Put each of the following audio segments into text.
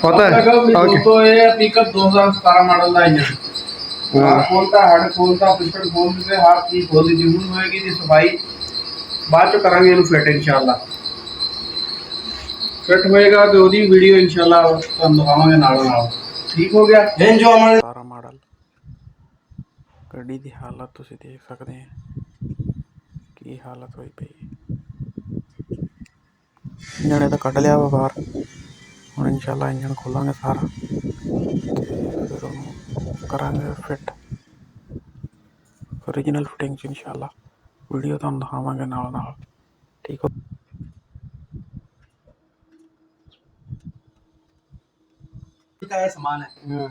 पता है दोस्तों ये पिकअप 2017 मॉडल का इंजन खोलता हेड खोलता पिस्टन खोलते हर चीज खोल दी जरूर होएगी जी सफाई बाद चो करांगे ਇਹਨੂੰ ਫਿਟ इंशाल्लाह ਫਿਟ ਹੋਏਗਾ ਤੇ ਉਹਦੀ ਵੀਡੀਓ इंशाल्लाह ਤੁਹਾਨੂੰ ਦਿਖਾਵਾਂਗੇ ਨਾਲ ਨਾਲ ਠੀਕ ਹੋ ਗਿਆ ਇਹ ਜੋ ਹਮਾਰੇ सारा मॉडल ਗੱਡੀ ਦੀ ਹਾਲਤ ਤੁਸੀਂ ਦੇਖ ਸਕਦੇ ਆ ਕੀ ਹਾਲਤ ਹੋਈ ਪਈ ਇੰਜਣ ਤਾਂ ਕੱਢ ਲਿਆ ਵਾ ਬਾਹਰ ਹੁਣ ਇਨਸ਼ਾਅੱਲਾ ਇੰਜਣ ਖੋਲਾਂਗੇ ਸਾਰਾ ਤੇ ਫਿਰ ਉਹਨੂੰ ਕਰਾਂਗੇ ਫਿੱਟ ओरिजिनल फिटिंग च इंशाल्लाह वीडियो तुहानूं दिखावांगे नाल नाल ठीक हो का सामान है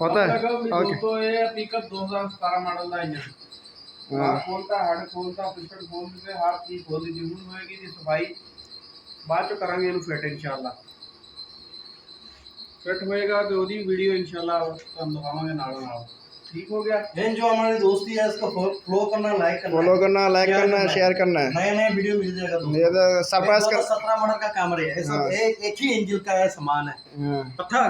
पता है दोस्तों ये पिकअप 2017 मॉडल का इंजन हाँ खोलता हेड खोलता पिस्टन खोल के हर चीज खोल दी जरूर होएगी दी सफाई बाद चो करांगे ਇਹਨੂੰ ਫਿਟ इंशाल्लाह फिट होएगा तो ਉਹਦੀ ਵੀਡੀਓ इंशाल्लाह ਤੁਹਾਨੂੰ ਦਿਖਾਵਾਂਗੇ ਨਾਲ ਨਾਲ ठीक हो गया। जो हमारी दोस्ती है इसको फॉलो करना, लाइक करना, फॉलो करना, लाइक करना, शेयर करना है। नए नए वीडियो मिल जाएगा तो ये तो सरप्राइज कर 17 मॉडल का कैमरे है, सब एक ही इंजन का है, सामान है। हाँ। पता